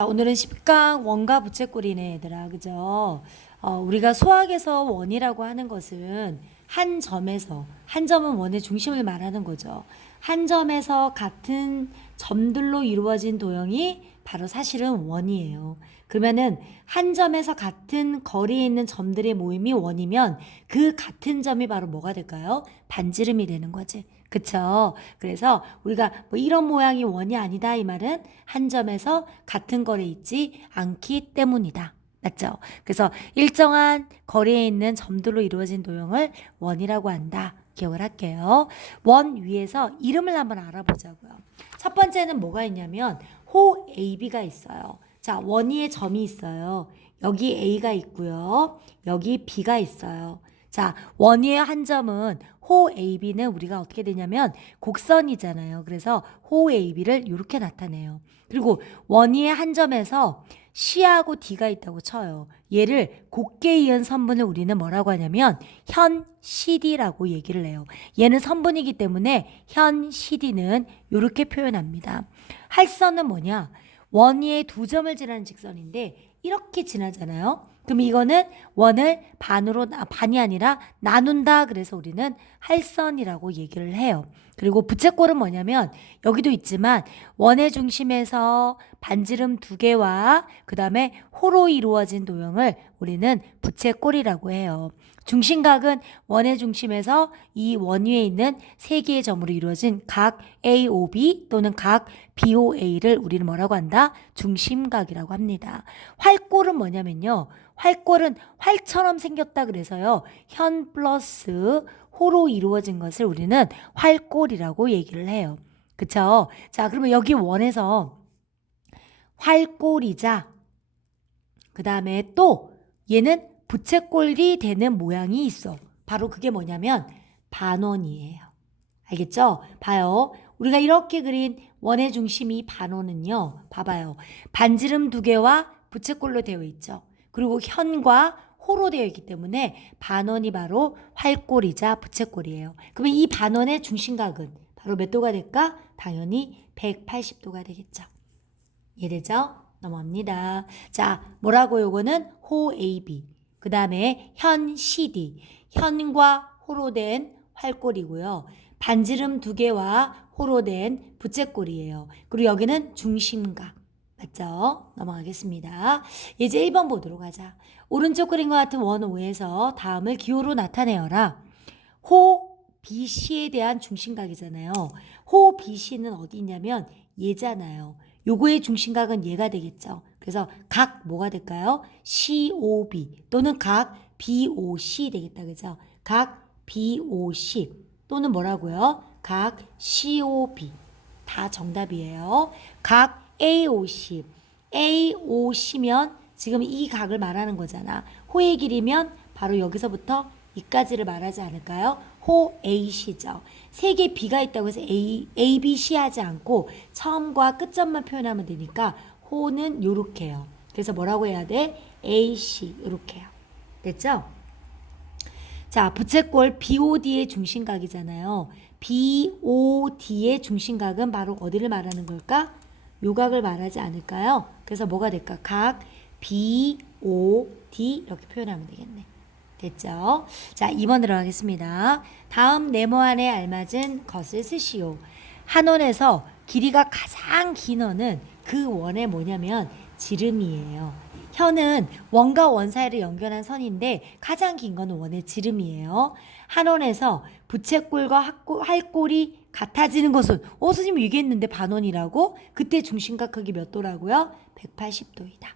오늘은 10강 원과 부채꼴이네 얘들아, 그죠? 우리가 수학에서 원이라고 하는 것은 한 점에서, 한 점은 원의 중심을 말하는 거죠. 한 점에서 같은 점들로 이루어진 도형이 바로 사실은 원이에요. 그러면은 한 점에서 같은 거리에 있는 점들의 모임이 원이면 그 같은 점이 바로 뭐가 될까요? 반지름이 되는 거지. 그쵸? 그래서 우리가 뭐 이런 모양이 원이 아니다 이 말은 한 점에서 같은 거리에 있지 않기 때문이다. 맞죠? 그래서 일정한 거리에 있는 점들로 이루어진 도형을 원이라고 한다. 기억을 할게요. 원 위에서 이름을 한번 알아보자고요. 첫 번째는 뭐가 있냐면 호 AB가 있어요. 자, 원 위에 점이 있어요. 여기 A가 있고요. 여기 B가 있어요. 자, 원 위의 한 점은 호 AB는 우리가 어떻게 되냐면 곡선이잖아요. 그래서 호 AB를 이렇게 나타내요. 그리고 원 위의 한 점에서 C하고 D가 있다고 쳐요. 얘를 곱게 이은 선분을 우리는 뭐라고 하냐면 현 CD라고 얘기를 해요. 얘는 선분이기 때문에 현 CD는 이렇게 표현합니다. 할선은 뭐냐? 원 위에 두 점을 지나는 직선인데 이렇게 지나잖아요. 그럼 이거는 원을 반이 아니라 나눈다. 그래서 우리는 할선이라고 얘기를 해요. 그리고 부채꼴은 뭐냐면 여기도 있지만 원의 중심에서 반지름 두 개와 그 다음에 호로 이루어진 도형을 우리는 부채꼴이라고 해요. 중심각은 원의 중심에서 이 원 위에 있는 세 개의 점으로 이루어진 각 AOB 또는 각 BOA를 우리는 뭐라고 한다? 중심각이라고 합니다. 활꼴은 뭐냐면요. 활꼴은 활처럼 생겼다 그래서요. 현 플러스 호로 이루어진 것을 우리는 활꼴이라고 얘기를 해요. 그쵸? 자, 그러면 여기 원에서 활꼴이자 그 다음에 또 얘는 부채꼴이 되는 모양이 있어. 바로 그게 뭐냐면 반원이에요. 알겠죠? 봐요. 우리가 이렇게 그린 원의 중심이 반원은요. 봐봐요. 반지름 두 개와 부채꼴로 되어 있죠. 그리고 현과 호로 되어 있기 때문에 반원이 바로 활꼴이자 부채꼴이에요. 그러면 이 반원의 중심각은 바로 몇 도가 될까? 당연히 180도가 되겠죠. 이해되죠? 넘어갑니다. 자, 뭐라고 요거는 호 AB. 그 다음에 현 CD. 현과 호로 된 활꼴이고요. 반지름 두 개와 호로 된 부채꼴이에요. 그리고 여기는 중심각. 맞죠? 넘어가겠습니다. 이제 1번 보도록 하자. 오른쪽 그림과 같은 원 5에서 다음을 기호로 나타내어라. 호 BC에 대한 중심각이잖아요. 호 BC는 어디 있냐면 얘잖아요. 요거의 중심각은 얘가 되겠죠. 그래서 각 뭐가 될까요? COB 또는 각 BOC 되겠다. 그죠? 각 BOC 또는 뭐라고요? 각 COB. 다 정답이에요. 각 AOC. AOC면 지금 이 각을 말하는 거잖아. 호의 길이면 바로 여기서부터 이까지를 말하지 않을까요? 호 AC죠. 세 개 B가 있다고 해서 A, B, C 하지 않고 처음과 끝점만 표현하면 되니까 호는 요렇게요. 그래서 뭐라고 해야 돼? AC 요렇게요. 됐죠? 자, 부채꼴 BOD의 중심각이잖아요. BOD의 중심각은 바로 어디를 말하는 걸까? 요 각을 말하지 않을까요? 그래서 뭐가 될까? 각 BOD 이렇게 표현하면 되겠네. 됐죠? 자, 2번 들어가겠습니다. 다음 네모안에 알맞은 것을 쓰시오. 한 원에서 길이가 가장 긴 원은 그 원의 뭐냐면 지름이에요. 현은 원과 원 사이를 연결한 선인데 가장 긴 거는 원의 지름이에요. 한 원에서 부채꼴과 활꼴이 같아지는 것은 선생님 얘기했는데 반원이라고? 그때 중심각 크기 몇 도라고요? 180도이다.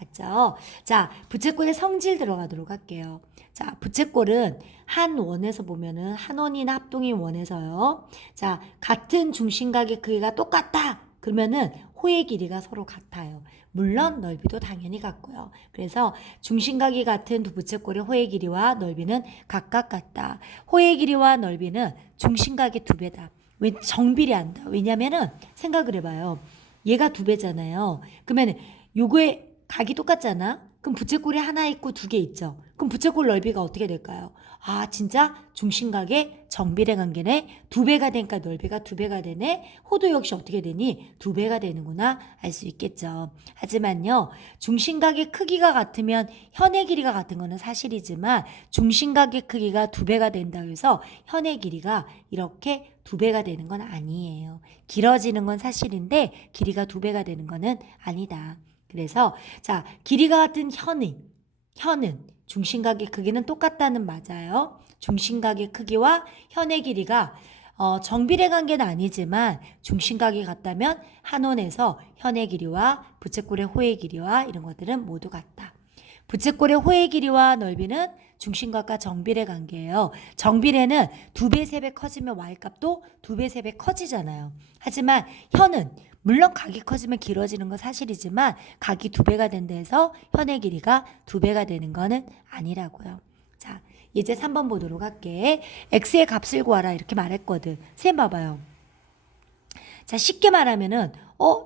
맞죠? 자, 부채꼴의 성질 들어가도록 할게요. 자, 부채꼴은 한 원에서 보면은 한 원이나 합동인 원에서요. 자, 같은 중심각의 크기가 똑같다. 그러면은 호의 길이가 서로 같아요. 물론 넓이도 당연히 같고요. 그래서 중심각이 같은 두 부채꼴의 호의 길이와 넓이는 각각 같다. 호의 길이와 넓이는 중심각의 2배다. 왜 정비례한다. 왜냐면은 생각을 해봐요. 얘가 2배잖아요. 그러면 요거의 각이 똑같잖아. 그럼 부채꼴이 하나 있고 두 개 있죠. 그럼 부채꼴 넓이가 어떻게 될까요? 아, 진짜 중심각의 정비례 관계네. 두 배가 되니까 넓이가 두 배가 되네. 호도 역시 어떻게 되니? 두 배가 되는구나 알 수 있겠죠. 하지만요, 중심각의 크기가 같으면 현의 길이가 같은 거는 사실이지만 중심각의 크기가 두 배가 된다고 해서 현의 길이가 이렇게 두 배가 되는 건 아니에요. 길어지는 건 사실인데 길이가 두 배가 되는 거는 아니다. 그래서 자, 길이가 같은 현은 중심각의 크기는 똑같다는 맞아요. 중심각의 크기와 현의 길이가 정비례 관계는 아니지만 중심각이 같다면 한원에서 현의 길이와 부채꼴의 호의 길이와 이런 것들은 모두 같다. 부채꼴의 호의 길이와 넓이는 중심각과 정비례 관계예요. 정비례는 2배, 3배 커지면 y값도 2배, 3배 커지잖아요. 하지만 현은 물론 각이 커지면 길어지는 건 사실이지만 각이 2배가 된다 해서 현의 길이가 2배가 되는 거는 아니라고요. 자, 이제 3번 보도록 할게. x의 값을 구하라 이렇게 말했거든. 쌤 봐봐요. 자, 쉽게 말하면은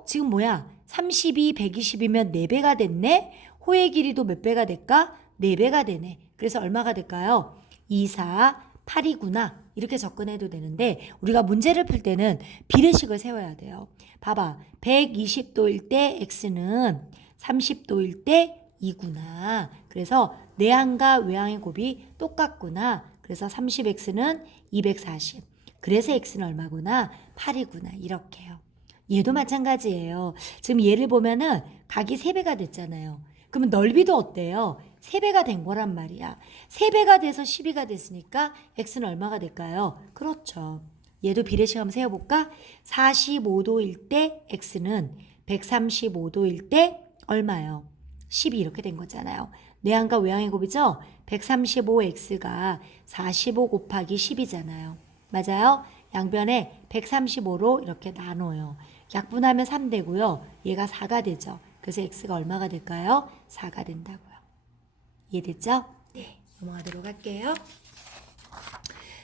지금 뭐야? 32, 120이면 4배가 됐네? 호의 길이도 몇 배가 될까? 4배가 되네. 그래서 얼마가 될까요? 2, 4, 8이구나. 이렇게 접근해도 되는데 우리가 문제를 풀 때는 비례식을 세워야 돼요. 봐봐. 120도일 때 x는 30도일 때 2구나. 그래서 내항과 외항의 곱이 똑같구나. 그래서 30x는 240. 그래서 x는 얼마구나? 8이구나. 이렇게요. 얘도 마찬가지예요. 지금 얘를 보면은 각이 3배가 됐잖아요. 그러면 넓이도 어때요? 3배가 된 거란 말이야. 3배가 돼서 12가 됐으니까 x는 얼마가 될까요? 그렇죠. 얘도 비례식 한번 세워볼까? 45도일 때 x는 135도일 때 얼마요? 12 이렇게 된 거잖아요. 내항과 외항의 곱이죠? 135x가 45 곱하기 10이잖아요. 맞아요? 양변에 135로 이렇게 나눠요. 약분하면 3 되고요. 얘가 4가 되죠. 그래서 x가 얼마가 될까요? 4가 된다고요. 이해됐죠? 네, 넘어가도록 할게요.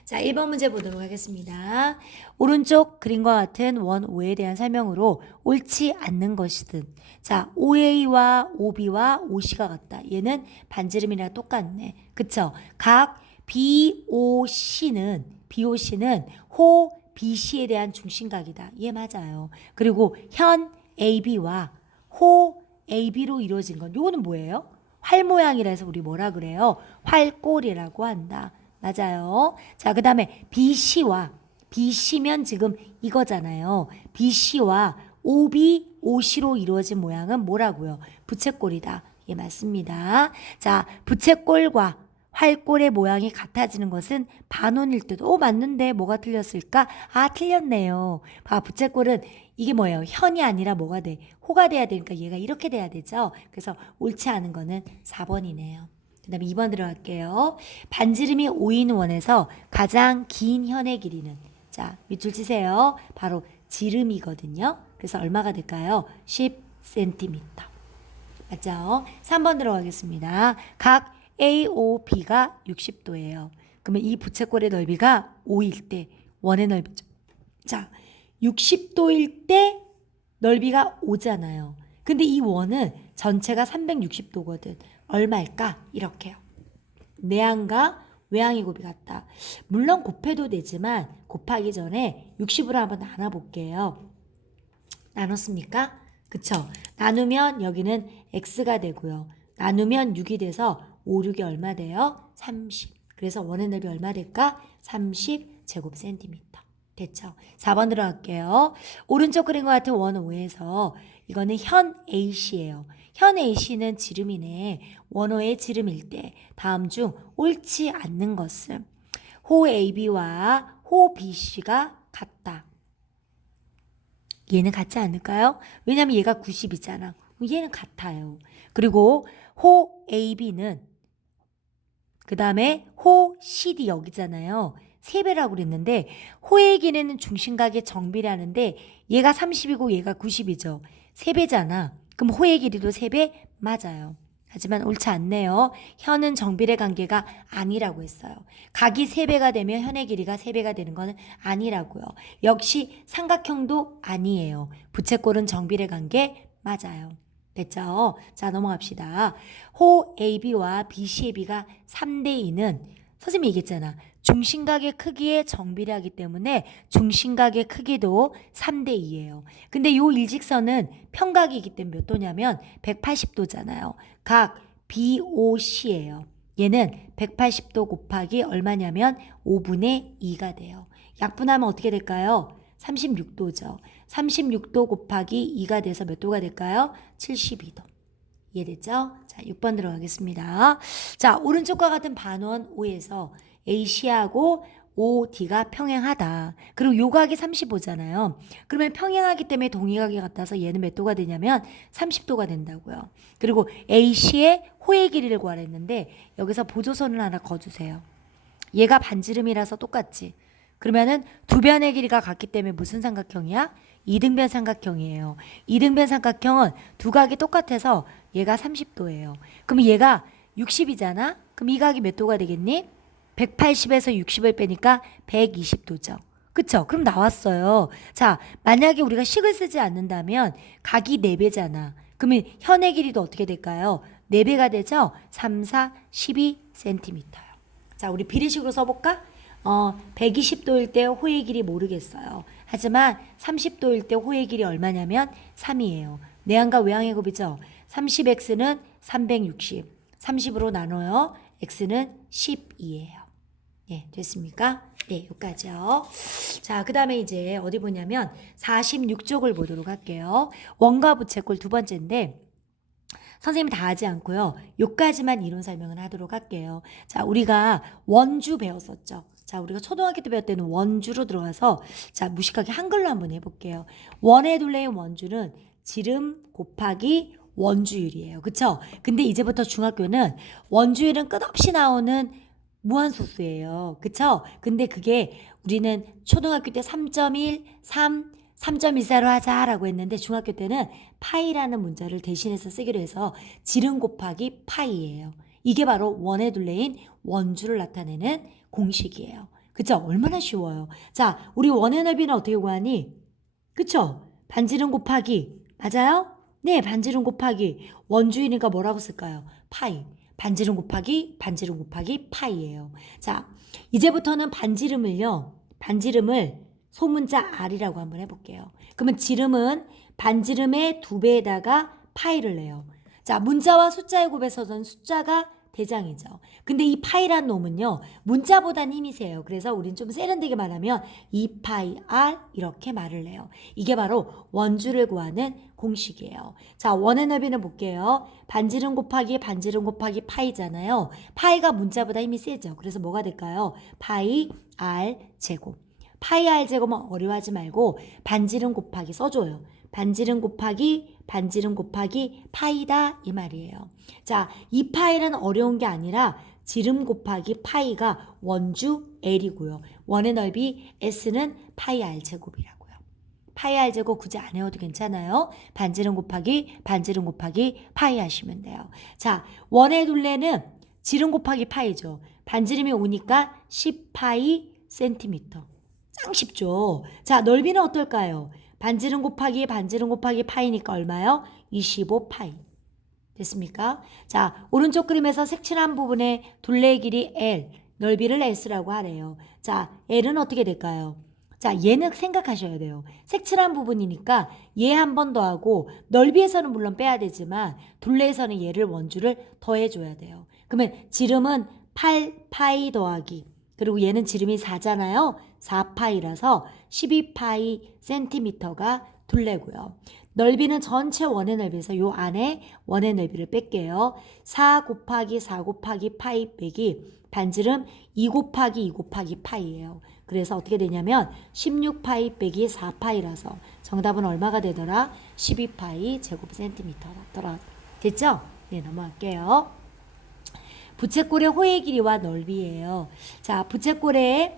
자, 1번 문제 보도록 하겠습니다. 오른쪽 그림과 같은 원 O에 대한 설명으로 옳지 않는 것이든 자, OA와 OB와 OC가 같다. 얘는 반지름이랑 똑같네. 그쵸? 각 BOC는 호 BC에 대한 중심각이다. 얘 맞아요. 그리고 현 AB와 호 AB로 이루어진 건 요거는 뭐예요? 활 모양이라 해서 우리 뭐라 그래요? 활골이라고 한다. 맞아요. 자, 그 다음에 BC면 지금 이거잖아요. BC와 OB, OC로 이루어진 모양은 뭐라고요? 부채꼴이다. 예, 맞습니다. 자, 부채꼴과 활골의 모양이 같아지는 것은 반원일 듯. 맞는데 뭐가 틀렸을까? 아, 틀렸네요. 봐, 부채꼴은 이게 뭐예요? 현이 아니라 뭐가 돼? 호가 돼야 되니까 얘가 이렇게 돼야 되죠? 그래서 옳지 않은 거는 4번이네요. 그 다음에 2번 들어갈게요. 반지름이 5인 원에서 가장 긴 현의 길이는 자, 밑줄 치세요. 바로 지름이거든요. 그래서 얼마가 될까요? 10cm. 맞죠? 3번 들어가겠습니다. 각 AOB가 60도예요. 그러면 이 부채꼴의 넓이가 5일 때 원의 넓이죠. 자, 60도일 때 넓이가 5잖아요. 근데 이 원은 전체가 360도거든. 얼마일까? 이렇게요. 내항과 외항의 곱이 같다. 물론 곱해도 되지만 곱하기 전에 60으로 한번 나눠볼게요. 나눴습니까? 그쵸? 나누면 여기는 x가 되고요. 나누면 6이 돼서 5, 6이 얼마 돼요? 30. 그래서 원의 넓이 얼마 될까? 30제곱센티미터. 됐죠? 4번 들어갈게요. 오른쪽 그림과 같은 원 O에서 이거는 현 AC예요. 현 AC는 지름이네. 원호의 지름일 때 다음 중 옳지 않는 것은 호 AB와 호 BC가 같다. 얘는 같지 않을까요? 왜냐면 얘가 90이잖아. 얘는 같아요. 그리고 호 AB는 그 다음에 호 CD 여기잖아요. 3배라고 그랬는데 호의 길이는 중심각의 정비례하는데 얘가 30이고 얘가 90이죠. 3배잖아. 그럼 호의 길이도 3배? 맞아요. 하지만 옳지 않네요. 현은 정비례 관계가 아니라고 했어요. 각이 3배가 되면 현의 길이가 3배가 되는 것은 아니라고요. 역시 삼각형도 아니에요. 부채꼴은 정비례 관계 맞아요. 됐죠? 자, 넘어갑시다. 호 AB와 BC의 B가 3대 2는 선생님이 얘기했잖아. 중심각의 크기에 정비례하기 때문에 중심각의 크기도 3대 2예요. 근데 요 일직선은 평각이기 때문에 몇 도냐면 180도잖아요. 각 BOC예요. 얘는 180도 곱하기 얼마냐면 5분의 2가 돼요. 약분하면 어떻게 될까요? 36도죠. 36도 곱하기 2가 돼서 몇 도가 될까요? 72도. 이해됐죠? 자, 6번 들어가겠습니다. 자, 오른쪽과 같은 반원 O에서 AC하고 OD가 평행하다. 그리고 요각이 35잖아요. 그러면 평행하기 때문에 동의각이 같아서 얘는 몇 도가 되냐면 30도가 된다고요. 그리고 AC의 호의 길이를 구하랬는데 여기서 보조선을 하나 그어주세요. 얘가 반지름이라서 똑같지. 그러면은 두 변의 길이가 같기 때문에 무슨 삼각형이야? 이등변 삼각형이에요. 이등변 삼각형은 두 각이 똑같아서 얘가 30도예요. 그럼 얘가 60이잖아? 그럼 이 각이 몇 도가 되겠니? 180에서 60을 빼니까 120도죠. 그쵸? 그럼 나왔어요. 자, 만약에 우리가 식을 쓰지 않는다면 각이 4배잖아. 그러면 현의 길이도 어떻게 될까요? 4배가 되죠? 3, 4, 12cm요. 자, 우리 비례식으로 써볼까? 120도일 때 호의 길이 모르겠어요. 하지만 30도일 때 호의 길이 얼마냐면 3이에요. 내항과 외항의 곱이죠. 30x는 360. 30으로 나눠요. x는 12예요. 예, 됐습니까? 네, 여기까지요. 자, 그 다음에 이제 어디 보냐면 46쪽을 보도록 할게요. 원과 부채꼴 두 번째인데 선생님 다 하지 않고요. 요까지만 이론 설명을 하도록 할게요. 자, 우리가 원주 배웠었죠. 자, 우리가 초등학교 때 배울 때는 원주로 들어가서 자, 무식하게 한글로 한번 해볼게요. 원의 둘레의 원주는 지름 곱하기 원주율이에요. 그쵸? 근데 이제부터 중학교는 원주율은 끝없이 나오는 무한소수예요. 그쵸? 근데 그게 우리는 초등학교 때 3.1, 3, 3.14로 하자라고 했는데 중학교 때는 파이라는 문자를 대신해서 쓰기로 해서 지름 곱하기 파이예요. 이게 바로 원의 둘레인 원주를 나타내는 공식이에요. 그쵸? 얼마나 쉬워요. 자, 우리 원의 넓이는 어떻게 구하니? 그쵸? 반지름 곱하기 맞아요? 네, 반지름 곱하기 원주이니까 뭐라고 쓸까요? 파이. 반지름 곱하기 파이예요. 자, 이제부터는 반지름을 소문자 R이라고 한번 해볼게요. 그러면 지름은 반지름의 2배에다가 파이를 내요. 자, 문자와 숫자의 곱에서는 숫자가 대장이죠. 근데 이 파이란 놈은요, 문자보단 힘이 세요. 그래서 우린 좀 세련되게 말하면 2파이 R 이렇게 말을 해요. 이게 바로 원주를 구하는 공식이에요. 자, 원의 넓이는 볼게요. 반지름 곱하기 파이잖아요. 파이가 문자보다 힘이 세죠. 그래서 뭐가 될까요? 파이 R 제곱. 파이 R 제곱은 어려워하지 말고 반지름 곱하기 써줘요. 반지름 곱하기 파이다 이 말이에요. 자, 이 파이는 어려운 게 아니라 지름 곱하기 파이가 원주 L이고요. 원의 넓이 S는 파이 R 제곱이라고요. 파이 R 제곱 굳이 안 외워도 괜찮아요. 반지름 곱하기 파이 하시면 돼요. 자, 원의 둘레는 지름 곱하기 파이죠. 반지름이 오니까 10파이 센티미터. 짱 쉽죠. 자, 넓이는 어떨까요? 반지름 곱하기 파이니까 얼마요? 25파이. 됐습니까? 자, 오른쪽 그림에서 색칠한 부분의 둘레의 길이 L, 넓이를 S라고 하래요. 자, L은 어떻게 될까요? 자, 얘는 생각하셔야 돼요. 색칠한 부분이니까 얘 한 번 더 하고 넓이에서는 물론 빼야 되지만 둘레에서는 얘를 원주를 더해줘야 돼요. 그러면 지름은 8파이 더하기 그리고 얘는 지름이 4잖아요. 4파이라서 12파이 센티미터가 둘레고요. 넓이는 전체 원의 넓이에서 요 안에 원의 넓이를 뺄게요. 4 곱하기 파이 빼기 반지름 2 곱하기 파이예요. 그래서 어떻게 되냐면 16파이 빼기 4파이라서 정답은 얼마가 되더라? 12파이 제곱 센티미터라. 됐죠? 네, 넘어갈게요. 부채꼴의 호의 길이와 넓이예요. 자, 부채꼴은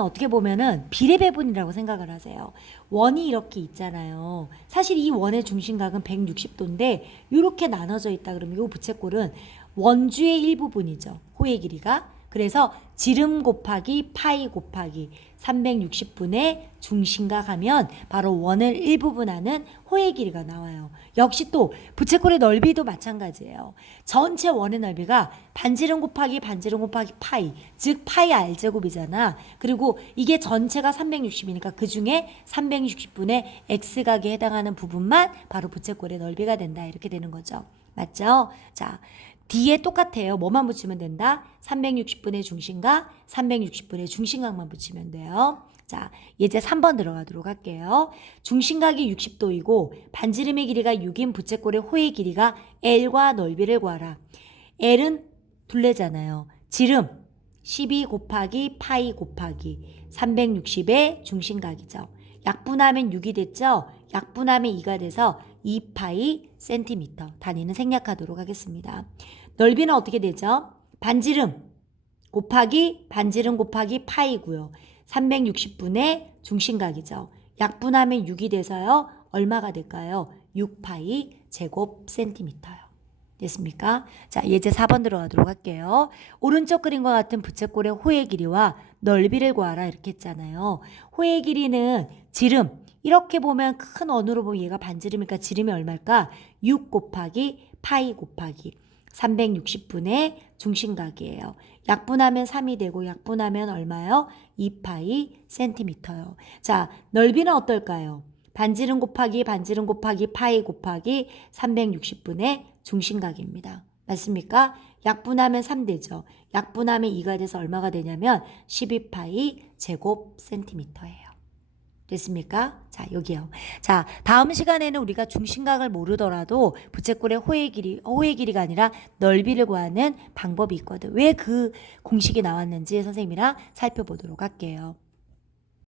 어떻게 보면은 비례배분이라고 생각을 하세요. 원이 이렇게 있잖아요. 사실 이 원의 중심각은 160도인데 이렇게 나눠져 있다 그러면 이 부채꼴은 원주의 일부분이죠. 호의 길이가. 그래서 지름 곱하기 파이 곱하기 360분의 중심각 하면 바로 원을 일부분하는 호의 길이가 나와요. 역시 또 부채꼴의 넓이도 마찬가지예요. 전체 원의 넓이가 반지름 곱하기 반지름 곱하기 파이, 즉 파이 r제곱이잖아. 그리고 이게 전체가 360이니까 그 중에 360분의 x각에 해당하는 부분만 바로 부채꼴의 넓이가 된다. 이렇게 되는 거죠. 맞죠? 자, D에 똑같아요. 뭐만 붙이면 된다? 360분의 중심각, 360분의 중심각만 붙이면 돼요. 자, 예제 3번 들어가도록 할게요. 중심각이 60도이고 반지름의 길이가 6인 부채꼴의 호의 길이가 L과 넓이를 구하라. L은 둘레잖아요. 지름 12 곱하기 파이 곱하기 360의 중심각이죠. 약분하면 6이 됐죠? 약분하면 2가 돼서 2파이 센티미터. 단위는 생략하도록 하겠습니다. 넓이는 어떻게 되죠? 반지름 곱하기 반지름 곱하기 파이고요. 360분의 중심각이죠. 약분하면 6이 돼서요. 얼마가 될까요? 6파이 제곱 센티미터요. 됐습니까? 자, 예제 4번 들어가도록 할게요. 오른쪽 그림과 같은 부채꼴의 호의 길이와 넓이를 구하라 이렇게 했잖아요. 호의 길이는 지름 이렇게 보면 큰 원으로 보면 얘가 반지름이니까 지름이 얼마일까? 6 곱하기 파이 곱하기 360분의 중심각이에요. 약분하면 3이 되고 약분하면 얼마요? 2파이 센티미터요. 자, 넓이는 어떨까요? 반지름 곱하기 반지름 곱하기 파이 곱하기 360분의 중심각입니다. 맞습니까? 약분하면 3 되죠. 약분하면 2가 돼서 얼마가 되냐면 12파이 제곱 센티미터예요. 됐습니까? 자, 여기요. 자, 다음 시간에는 우리가 중심각을 모르더라도 부채꼴의 호의 길이가 아니라 넓이를 구하는 방법이 있거든. 왜 그 공식이 나왔는지 선생님이랑 살펴보도록 할게요.